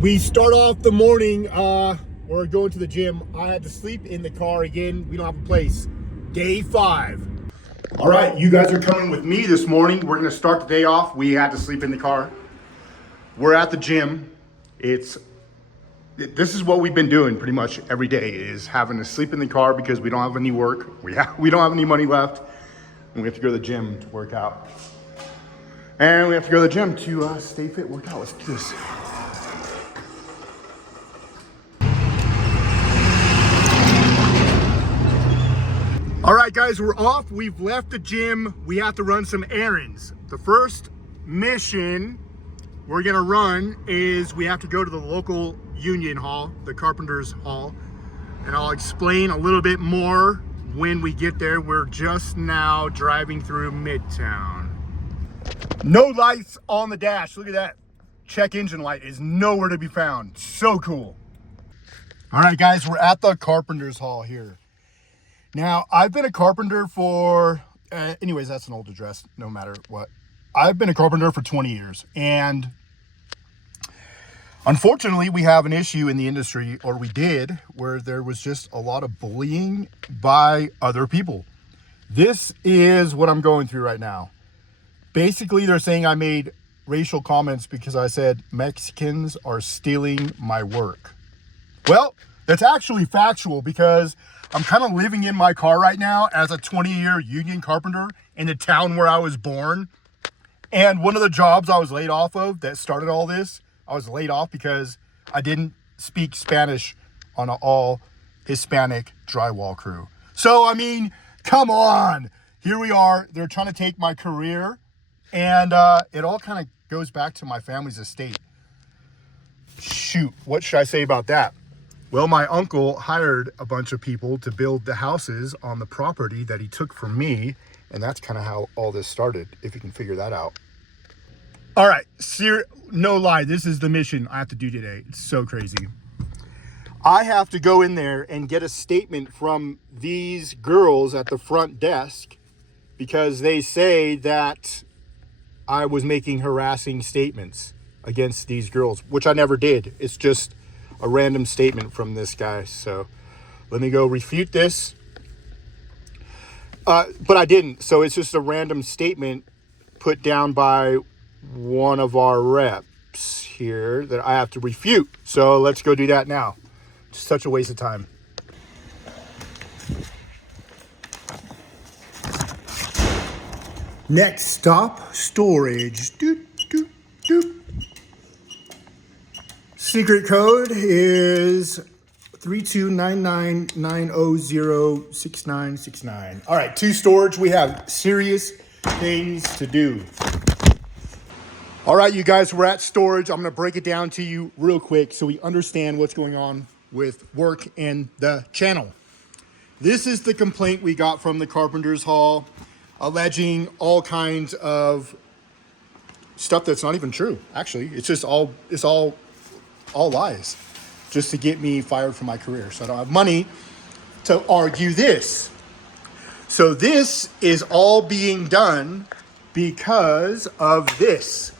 We start off the morning, we're going to the gym. I had to sleep in the car again. We don't have a place. Day 5. All right, you guys are coming with me this morning. We're gonna start the day off. We had to sleep in the car. We're at the gym. This is what we've been doing pretty much every day, is having to sleep in the car because we don't have any work. We don't have any money left, and we have to go to the gym to work out. And we have to go to the gym to stay fit, work out. Let's do this. All right, guys, we're off. We've left the gym. We have to run some errands. The first mission we're gonna run is we have to go to the local union hall, the Carpenter's Hall, and I'll explain a little bit more when we get there. We're just now driving through Midtown. No lights on the dash. Look at that. Check engine light is nowhere to be found. So cool. All right, guys, we're at the Carpenter's Hall here. Now, I've been a carpenter for, anyways, that's an old address, no matter what. I've been a carpenter for 20 years, and unfortunately, we have an issue in the industry, or we did, where there was just a lot of bullying by other people. This is what I'm going through right now. Basically, they're saying I made racial comments because I said Mexicans are stealing my work. Well, that's actually factual because I'm kind of living in my car right now as a 20-year union carpenter in the town where I was born. And one of the jobs I was laid off of that started all this, I was laid off because I didn't speak Spanish on an all Hispanic drywall crew. So, I mean, come on. Here we are. They're trying to take my career, and it all kind of goes back to my family's estate. Shoot, what should I say about that? Well, my uncle hired a bunch of people to build the houses on the property that he took from me, and that's kind of how all this started, if you can figure that out. All right, no lie, this is the mission I have to do today. It's so crazy. I have to go in there and get a statement from these girls at the front desk because they say that I was making harassing statements against these girls, which I never did. It's just a random statement from this guy. So let me go refute this. But I didn't. So it's just a random statement put down by one of our reps here that I have to refute. So let's go do that now. Just such a waste of time. Next stop, storage. Doot, doot, doot. Secret code is 3299906969. All right, to storage. We have serious things to do. All right, you guys, we're at storage. I'm going to break it down to you real quick so we understand what's going on with work and the channel. This is the complaint we got from the Carpenter's Hall, alleging all kinds of stuff that's not even true. Actually, it's all lies, just to get me fired from my career. So I don't have money to argue this. So this is all being done because of this.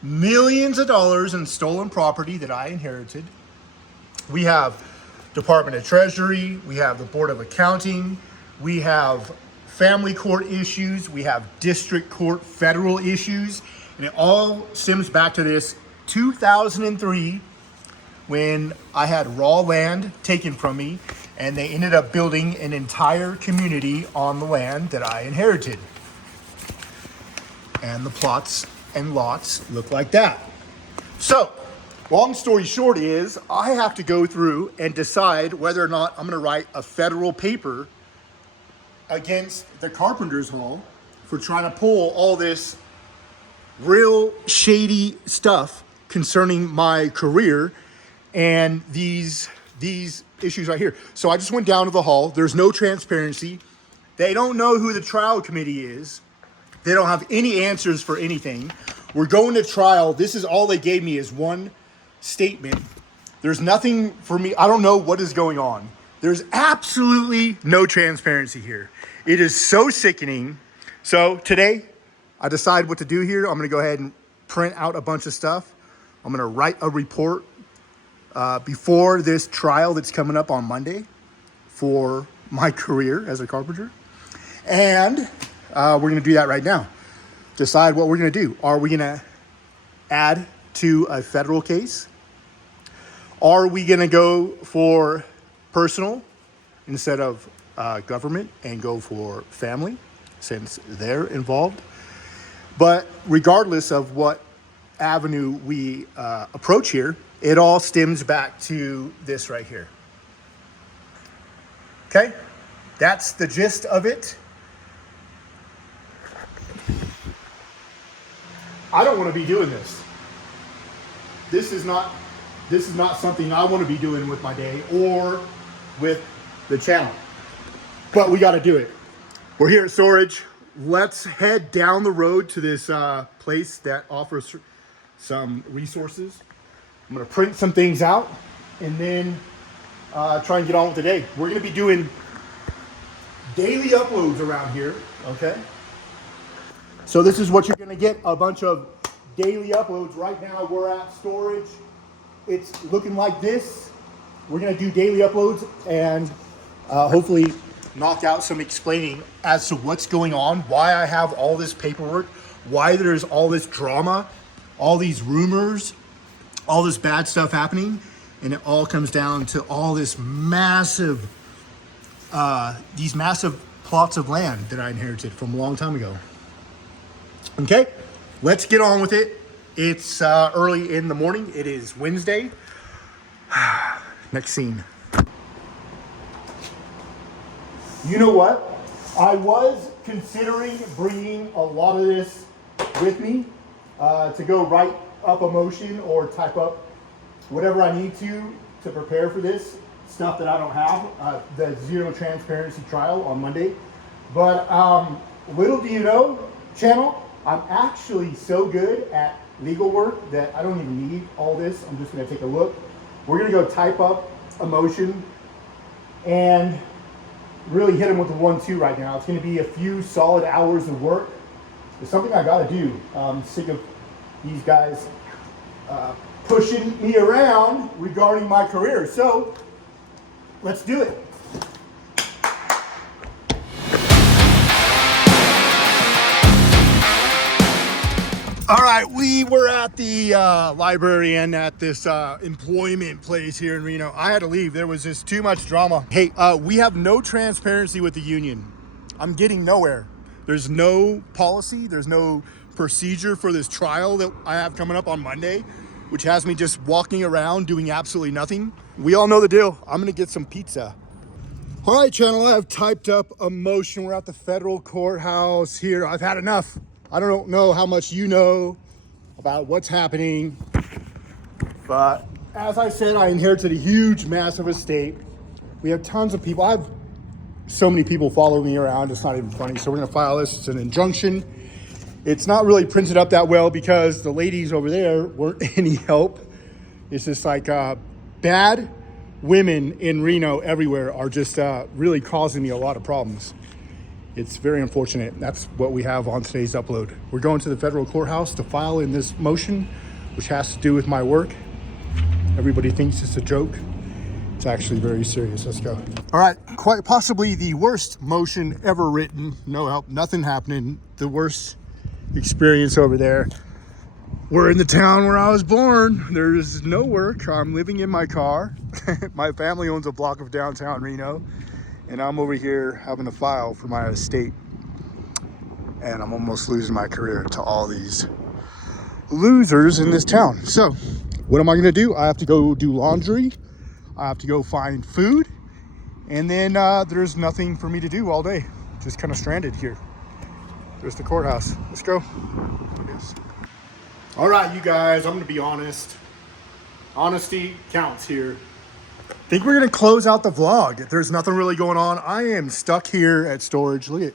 Millions of dollars in stolen property that I inherited. We have Department of Treasury, we have the Board of Accounting, we have family court issues, we have district court federal issues, and it all stems back to this 2003 when I had raw land taken from me and they ended up building an entire community on the land that I inherited. And the plots and lots look like that. So, long story short is I have to go through and decide whether or not I'm going to write a federal paper against the Carpenter's Hall for trying to pull all this real shady stuff concerning my career and these issues right here. So I just went down to the hall. There's no transparency. They don't know who the trial committee is. They don't have any answers for anything. We're going to trial. This is all they gave me is one statement. There's nothing for me. I don't know what is going on. There's absolutely no transparency here. It is so sickening. So today I decide what to do here. I'm going to go ahead and print out a bunch of stuff, I'm gonna write a report before this trial that's coming up on Monday for my career as a carpenter. And we're gonna do that right now. Decide what we're gonna do. Are we gonna add to a federal case? Are we gonna go for personal instead of government and go for family since they're involved? But regardless of what avenue we approach here, it all stems back to this right here. Okay, that's the gist of it. I don't want to be doing this. This is not something I want to be doing with my day or with the channel. But we got to do it. We're here at storage. Let's head down the road to this place that offers some resources. I'm gonna print some things out and then try and get on with the day. We're gonna be doing daily uploads around here, okay? So this is what you're gonna get, a bunch of daily uploads. Right now we're at storage. It's looking like this. We're gonna do daily uploads and hopefully knock out some explaining as to what's going on, why I have all this paperwork, why there's all this drama, all these rumors, all this bad stuff happening, and it all comes down to all this massive, these massive plots of land that I inherited from a long time ago. Okay, let's get on with it. It's early in the morning. It is Wednesday. Next scene. You know what? I was considering bringing a lot of this with me to go write up a motion or type up whatever I need to prepare for this stuff that I don't have, the zero transparency trial on Monday. But little do you know, channel, I'm actually so good at legal work that I don't even need all this. I'm just gonna take a look. We're gonna go type up a motion and really hit them with the 1-2 right now. It's going to be a few solid hours of work. It's something I got to do. I'm sick of these guys pushing me around regarding my career. So let's do it. All right, we were at the library and at this employment place here in Reno. I had to leave. There was just too much drama. Hey, we have no transparency with the union. I'm getting nowhere. There's no policy. There's no procedure for this trial that I have coming up on Monday, which has me just walking around doing absolutely nothing. We all know the deal. I'm gonna get some pizza. All right, channel, I've typed up a motion. We're at the federal courthouse here. I've had enough. I don't know how much you know about what's happening, but as I said, I inherited a huge, massive estate. We have tons of people. I have so many people following me around, it's not even funny. So we're gonna file this. It's an injunction. It's not really printed up that well because the ladies over there weren't any help. It's just like bad women in Reno everywhere are just really causing me a lot of problems. It's very unfortunate. That's what we have on today's upload. We're going to the federal courthouse to file in this motion, which has to do with my work. Everybody thinks it's a joke. It's actually very serious. Let's go. All right, quite possibly the worst motion ever written. No help, nothing happening. The worst experience over there. We're in the town where I was born. There's no work. I'm living in my car. My family owns a block of downtown Reno. And I'm over here having to file for my estate. And I'm almost losing my career to all these losers in this town. So what am I gonna do? I have to go do laundry. I have to go find food. And then there's nothing for me to do all day. Just kind of stranded here. There's the courthouse. Let's go. All right, you guys, I'm gonna be honest. Honesty counts here. I think we're gonna close out the vlog. There's nothing really going on. I am stuck here at storage. Look at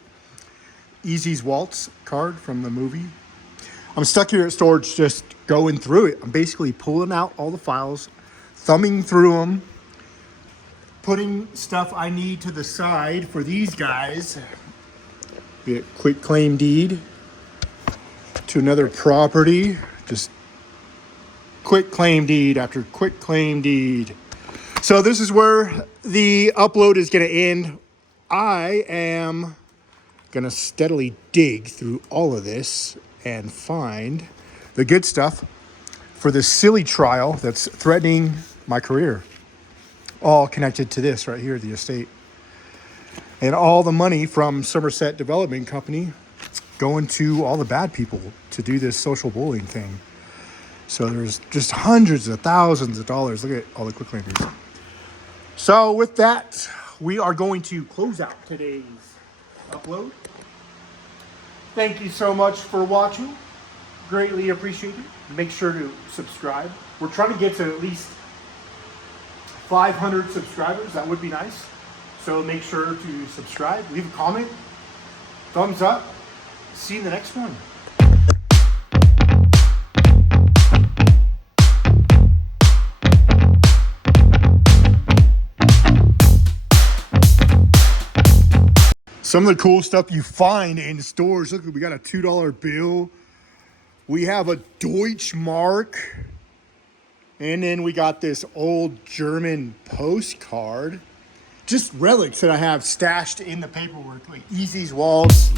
Easy's Waltz card from the movie. I'm stuck here at storage just going through it. I'm basically pulling out all the files, thumbing through them, putting stuff I need to the side for these guys. Get quick claim deed to another property. Just Quit claim deed after quit claim deed. So this is where the upload is going to end. I am going to steadily dig through all of this and find the good stuff for this silly trial that's threatening my career. All connected to this right here, the estate. And all the money from Somerset Development Company going to all the bad people to do this social bullying thing. So there's just hundreds of thousands of dollars. Look at all the quitclaim deeds. So with that, we are going to close out today's upload. Thank you so much for watching. Greatly appreciate it. Make sure to subscribe. We're trying to get to at least 500 subscribers. That would be nice. So make sure to subscribe, leave a comment, thumbs up. See you in the next one. Some of the cool stuff you find in stores. Look, we got a $2 bill. We have a Deutschmark. And then we got this old German postcard. Just relics that I have stashed in the paperwork, like Easy's walls.